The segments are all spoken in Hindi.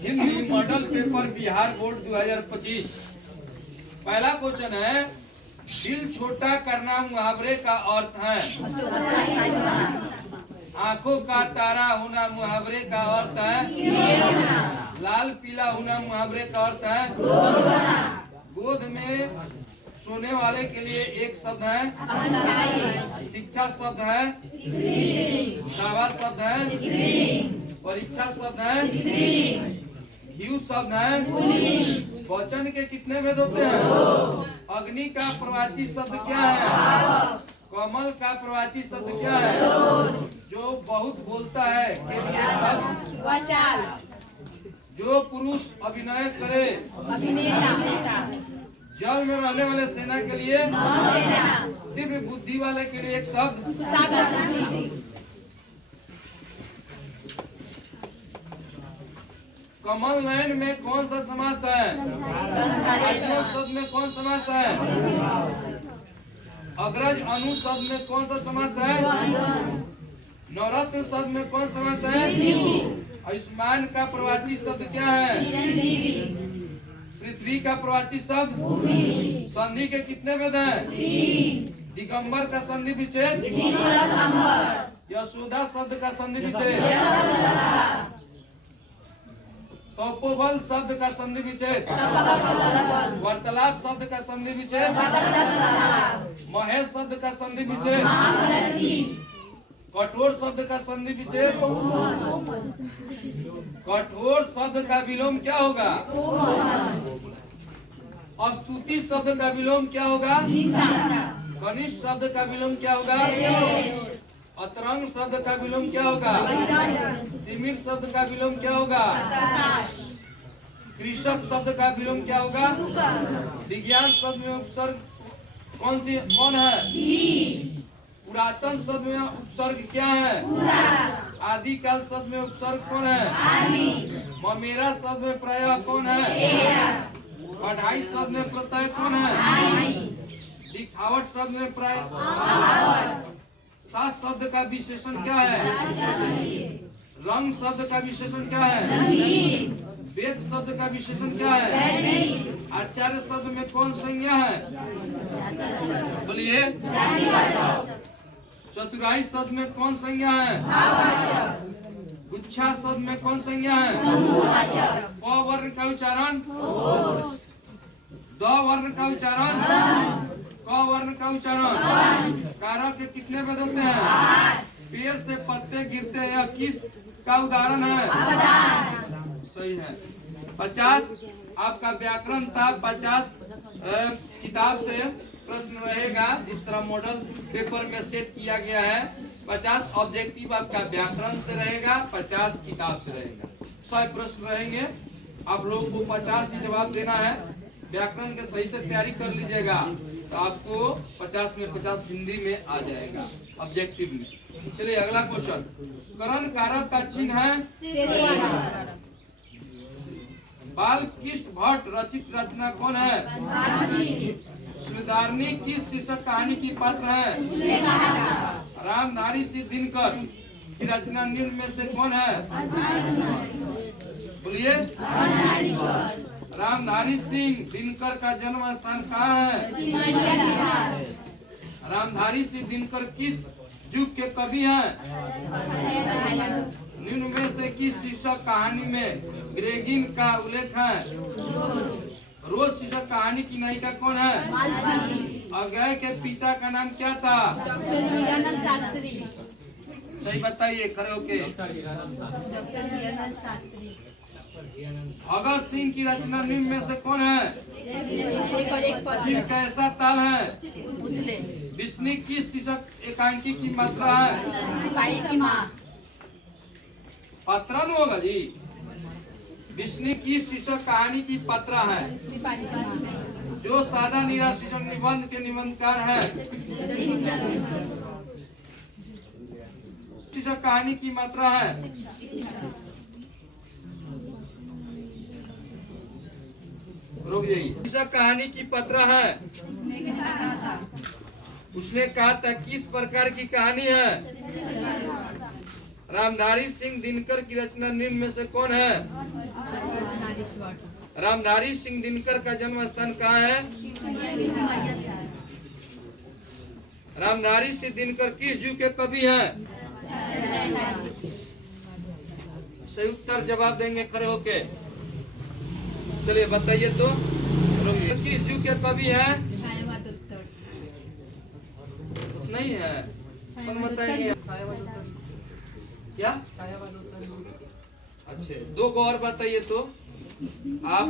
Hindi model paper Bihar board 2025। पहला क्वेश्चन है, दिल छोटा करना मुहावरे का अर्थ है। आंखों का तारा होना मुहावरे का अर्थ है। लाल पीला होना मुहावरे का अर्थ है। गोद में सोने वाले के लिए एक शब्द है। शिक्षा शब्द है। शाबाश शब्द है। परीक्षा शब्द है। घी शब्द है। वचन के कितने भेद होते हैं? अग्नि का प्रवाची शब्द क्या है? कमल का प्रवाची शब्द क्या है? जो बहुत बोलता है के लिए शब्द वाचाल। जो पुरुष अभिनय करे अभिनेता। जल में रहने वाले सेना के लिए सिर्फ बुद्धि वाले के लिए एक शब्द। कमल नयन में कौन सा समास है? शब्द में कौन समास है? अग्रज अनु शब्द में कौन सा समास है? नवरत्न शब्द में कौन समास है? आयुष्मान का प्रवाची शब्द क्या है? पृथ्वी का प्रवाची शब्द संधि के कितने भेद हैं? दिगंबर का संधि विच्छेद। यशोदा शब्द का संधि विच्छेद। तपोबल शब्द का संधि विच्छेद। वार्तालाप शब्द का संधि विच्छेद। महेश शब्द का संधि विच्छेद। कठोर शब्द का संधि विच्छेद। कठोर शब्द का विलोम क्या होगा? स्तुति शब्द का विलोम क्या होगा? कनिष्ठ शब्द का विलोम क्या होगा? अतरंग शब्द का विलोम क्या होगा? तिमिर शब्द का विलोम क्या होगा? कृषक शब्द का विलोम क्या होगा? विज्ञान शब्द में उपसर्ग कौन है? पुरातन शब्द में उपसर्ग क्या है? आदिकाल शब्द में उपसर्ग कौन है? ममेरा शब्द में प्रत्यय कौन है? पढ़ाई शब्द में प्रत्यय कौन है? दिखावट शब्द में प्रत्यय। सास शब्द का विशेषण क्या है? रंग शब्द का विशेषण क्या है? वेद शब्द का विशेषण क्या है? आचार्य शब्द में कौन संज्ञा है? बोलिए। चतुराई शब्द में कौन संज्ञा है? गुच्छा शब्द में कौन संज्ञा है? क वर्ण का उच्चारण। द वर्ण का उच्चारण। क वर्ण का उच्चारण। कारक के कितने भेद होते हैं? पेड़ से पत्ते गिरते हैं, यह किस का उदाहरण है? सही है। 50 आपका व्याकरण था। 50 किताब से प्रश्न रहेगा, इस तरह मॉडल पेपर में सेट किया गया है। 50 ऑब्जेक्टिव आपका व्याकरण से रहेगा, 50 किताब से रहेगा। 100 प्रश्न रहेंगे, आप लोगों को 50 ही जवाब देना है। व्याकरण के सही से तैयारी कर लीजिएगा तो आपको 50 में 50 हिंदी में आ जाएगा ऑब्जेक्टिव में। चलिए अगला क्वेश्चन। करण कारक का चिन्ह है। बालकृष्ण भट्ट रचित रचना कौन है? सुधारनी किस शीर्षक कहानी की पात्र है? रामधारी सिंह दिनकर की रचना निम्न में से कौन है? बोलिए। रामधारी सिंह दिनकर का जन्म स्थान कहाँ है? रामधारी सिंह दिनकर किस युग के कवि हैं? निम्न में से किस शीर्षक कहानी में ग्रेगिन का उल्लेख है? रोज शीर्षक कहानी की नायिका कौन है? अगय के पिता का नाम क्या था? सही बताइए खड़े होके। भगत सिंह की रचना निम्न में से कौन है? सिर कैसा ताल है? विष्णु किस शीर्षक एकांकी की मात्रा है? पात्रा न होगा जी। विष्णु की शीर्षक कहानी की पात्रा है। जो सादा नीरा शीर्षक निबंध के निबंधकार है। शीर्षक कहानी की मात्रा है। रुक जाइए। शीर्षक कहानी की पात्रा है। उसने कहा था किस प्रकार की कहानी है? रामधारी सिंह दिनकर की रचना निम्न में से कौन है? रामधारी सिंह दिनकर का जन्म स्थान कहाँ है? रामधारी सिंह दिनकर किस युग के कवि हैं? सही उत्तर जवाब देंगे खड़े होके। चलिए बताइए तो, किस युग के कवि हैं? नहीं है, कौन बताएंगे? क्या? अच्छा, दो को और बताइए तो आप।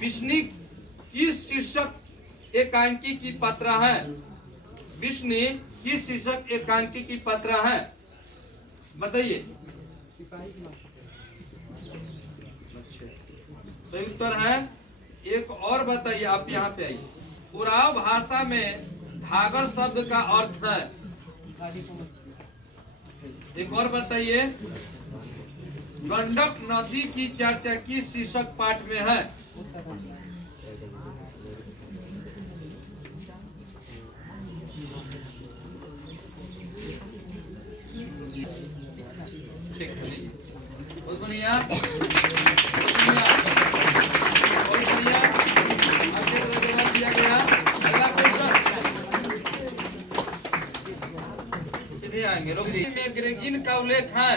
विष्णु किस शीर्षक एकांकी की पात्रा है? विष्णु किस शीर्षक एकांकी की पात्रा है? बताइए। अच्छा, सही उत्तर है। एक और बताइए, आप यहाँ पे आइए। उराव भाषा में धागर शब्द का अर्थ है? एक और बताइए। गंडक नदी की चर्चा किस शीर्षक पाठ में है? बहुत बढ़िया, बहुत बढ़िया। जवाब दिया गया। अगला क्वेश्चन सीधे आएंगे। रोक दीजिए। में ग्रेगिन का उल्लेख है?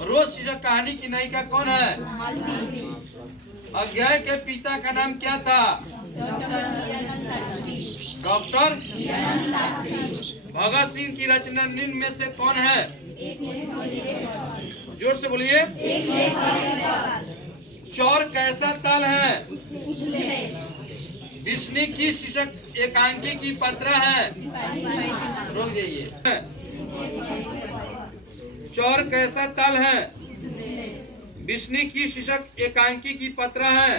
रोज शीर्षक कहानी की नायिका कौन है? अज्ञाय के पिता का नाम क्या था? डॉक्टर। भगत सिंह की रचना निम्न में से कौन है? जोर से बोलिए। चौर कैसा ताल है? विष्णु की शीर्षक एकांकी की पात्रा है? रुक जाइए। चौर कैसा ताल है? विष्णु की शीर्षक एकांकी की पात्रा है?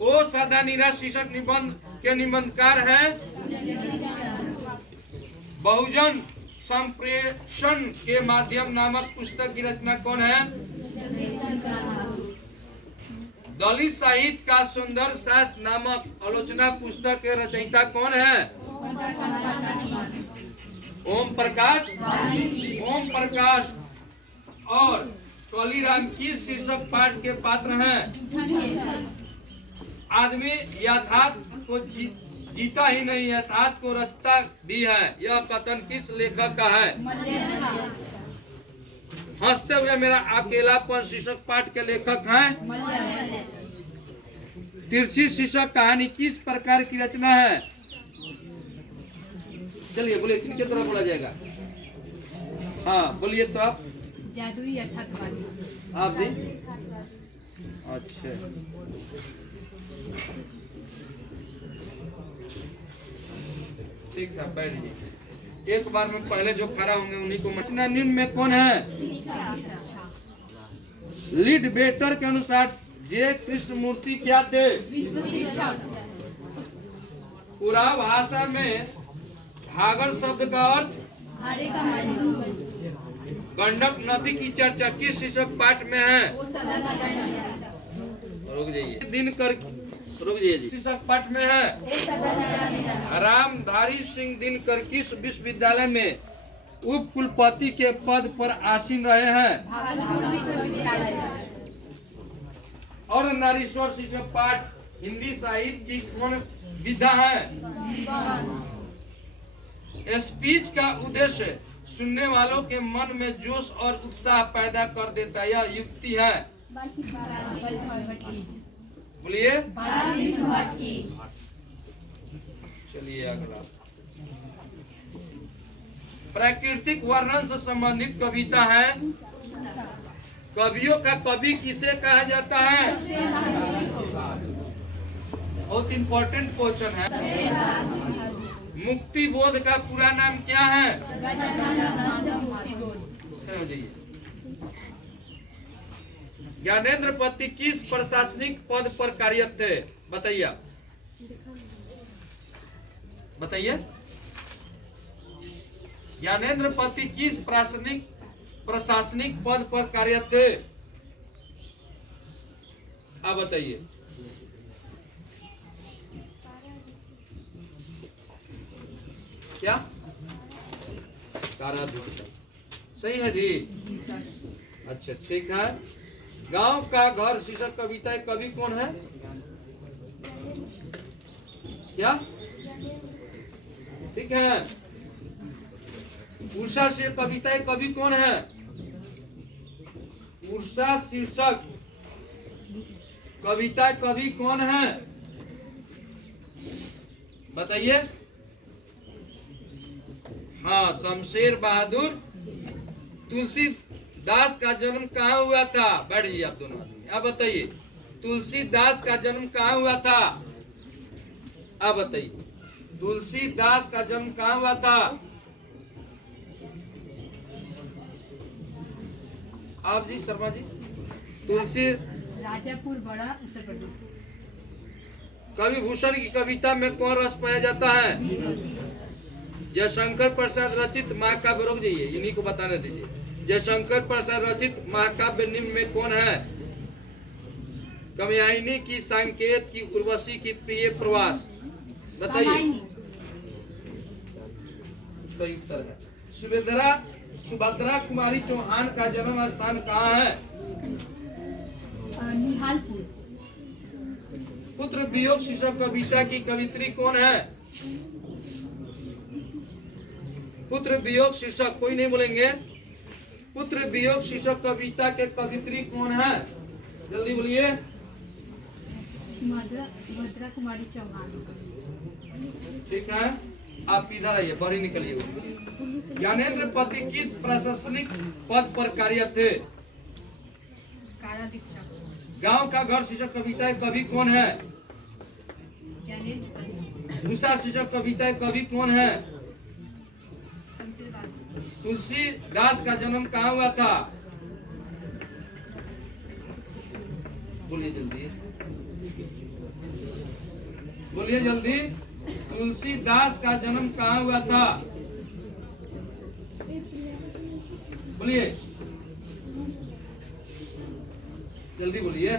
ओ सदा नीरा शीर्षक निबंध के निबंधकार हैं? बहुजन संप्रेषण के माध्यम नामक पुस्तक की रचना कौन है? दलित साहित्य का सुंदर शास्त्र नामक आलोचना पुस्तक के रचयिता कौन है? ओम प्रकाश। ओम प्रकाश और कालीराम किस शीर्षक पाठ के पात्र हैं? आदमी यथार्थ को जीता ही नहीं, यथार्थ को रचता भी है। यह कथन किस लेखक का है? हंसते हुए मेरा अकेलापन शीर्षक पाठ के लेखक हैं? तिरछी शीर्षक कहानी किस प्रकार की रचना है? चलिए बोलिए, किनके तरफ बोला जाएगा? हाँ बोलिए तो आप। जादुई यथार्थवादी। आप जी? अच्छा, ठीक है, बैठ जाइए। एक बार में पहले जो खड़ा होंगे उन्हीं को। रचना निम्न में कौन है? लीड बेटर के अनुसार जे कृष्णमूर्ति क्या थे? उराव भाषा में भागर शब्द का अर्थ? गंडक नदी की चर्चा किस शीर्षक पाठ में है? रुक जाइए। दिनकर, रुक जाइए, शीर्षक पाठ में है? रामधारी सिंह दिनकर किस विश्वविद्यालय में उप कुलपति के पद पर आसीन रहे हैं? और नारीश्वर शीर्षक पाठ हिंदी साहित्य की कौन विधा है? स्पीच का उद्देश्य सुनने वालों के मन में जोश और उत्साह पैदा कर देता है। यह युक्ति है? बोलिए। चलिए अगला। प्राकृतिक वर्णन से संबंधित कविता है? कवियों का कवि किसे कहा जाता है? बहुत इंपॉर्टेंट क्वेश्चन है। मुक्ति बोध का पूरा नाम क्या है? ज्ञानेंद्र पति किस प्रशासनिक पद पर कार्यरत थे? बताइए, बताइए। ज्ञानेंद्र पति किस प्रशासनिक पद पर कार्यरत थे? आप बताइए। क्या? काराधीश। सही है जी? जी सर। अच्छा ठीक है। गांव का घर शीर्षक कविता कवि कौन है? क्या? ठीक है। उषा से कविता कवि कौन है? उषा शीर्षक कविता कवि कौन है? बताइए। हाँ, शमशेर बहादुर। तुलसीदास का जन्म कहाँ हुआ था? बैठिए आप दोनों आदमी। अब बताइए, तुलसीदास का जन्म कहाँ हुआ था? अब बताइए, तुलसीदास का जन्म कहाँ हुआ था? आप जी, शर्मा जी। तुलसी राजापुर बड़ा, उत्तर प्रदेश। कवि भूषण की कविता में कौन रस पाया जाता है? जयशंकर प्रसाद रचित महाकाव्य, रुक जाइए, इन्हीं को बताने दीजिए। जयशंकर प्रसाद रचित महाकाव्य निम्न में कौन है? कात्यायनी की, सांकेत की, उर्वशी की, प्रिय प्रवास। बताइए। सही उत्तर है। सुभद्रा कुमारी चौहान का जन्म स्थान कहाँ है? निहालपुर। पुत्र वियोग शीर्षक कविता की कवित्री कौन है? पुत्र वियोग शीर्षक, कोई नहीं बोलेंगे। पुत्र वियोग शीर्षक कविता के कवित्री कौन है? जल्दी बोलिए। सुभद्रा कुमारी चौहान। ठीक है, आप इधर आइए, बाहर निकलिए। ज्ञानेंद्र पति किस प्रशासनिक पद पर कार्य थे? गांव का घर शीर्षक कविता कवि कौन है? उषा शीर्षक कविता कवि कौन है? तुलसीदास का जन्म कहाँ हुआ था? बोलिए जल्दी, बोलिए जल्दी। तुलसीदास का जन्म कहाँ हुआ था? बोलिए जल्दी, बोलिए।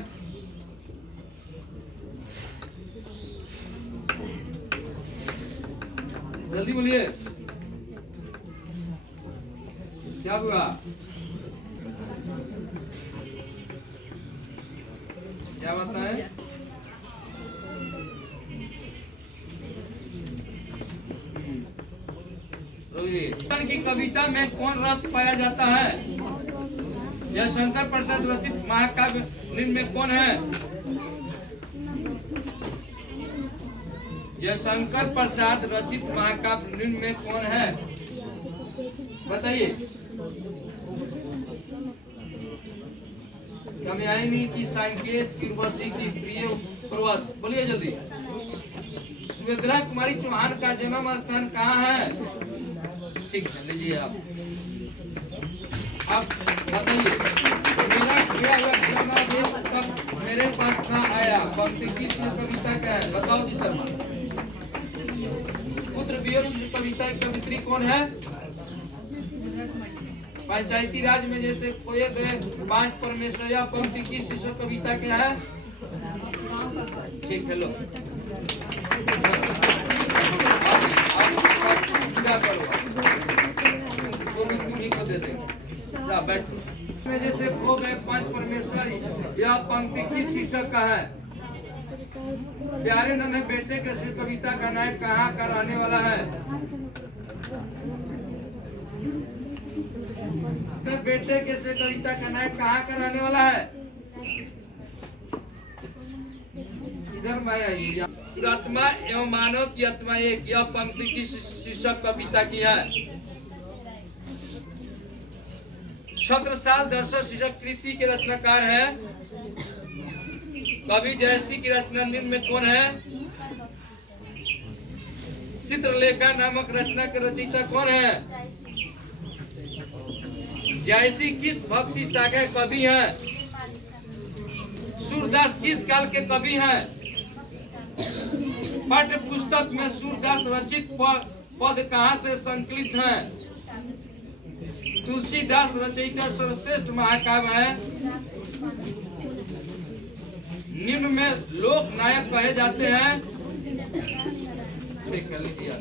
जल्दी बोलिए, क्या हुआ? क्या बात है? की कविता में कौन रस पाया जाता है? जयशंकर प्रसाद रचित महाकाव्य निम्न में कौन है? जयशंकर प्रसाद रचित महाकाव्य निम्न में कौन है? बताइए। कात्यायनी की, सांकेत की, उर्वशी की, प्रिय प्रवास। बोलिए जल्दी। सुभद्रा कुमारी चौहान का जन्म स्थान कहाँ है? ठीक है, लीजिए आप बताइए। मेरा किया हुआ जन्मदिन तक मेरे पास ना आया, पंक्ति की कविता क्या है? बताओ जी शर्मा। पुत्र वियोग कविता की कवित्री कौन है? पंचायती राज में जैसे खोए गए 5 परमेश्वर, या पंक्ति की शीर्षक कविता क्या है? ठीक है, लो क्या करो, तुम्ही को दे देंगे। जा बैठो। में जैसे खो गए 5 परमेश्वर, यह पंक्ति की शीर्षक का है? प्यारे नन्हे बेटे के श्री कविता का नायक कहाँ का रहने वाला है? बेटे के श्री कविता का नायक कहाँ का रहने वाला है? इधर मैं आइए। आत्मा एवं मानव की आत्मा एक, यह पंक्ति की शीर्षक कविता की है? छत्रसाल दर्शन शीर्षक कृति के रचनाकार है? कवि जयसी की रचना निम्न में कौन है? चित्रलेखा नामक रचना के रचयिता कौन है? जयसी किस भक्ति शाखा कवि हैं? सूरदास किस काल के कवि हैं? पाठ्य पुस्तक में सूरदास रचित पद कहाँ से संकलित हैं? तुलसीदास रचयिता सर्वश्रेष्ठ महाकाव्य है? निम्न में लोक नायक कहे जाते हैं? ठीक है, लीजिए।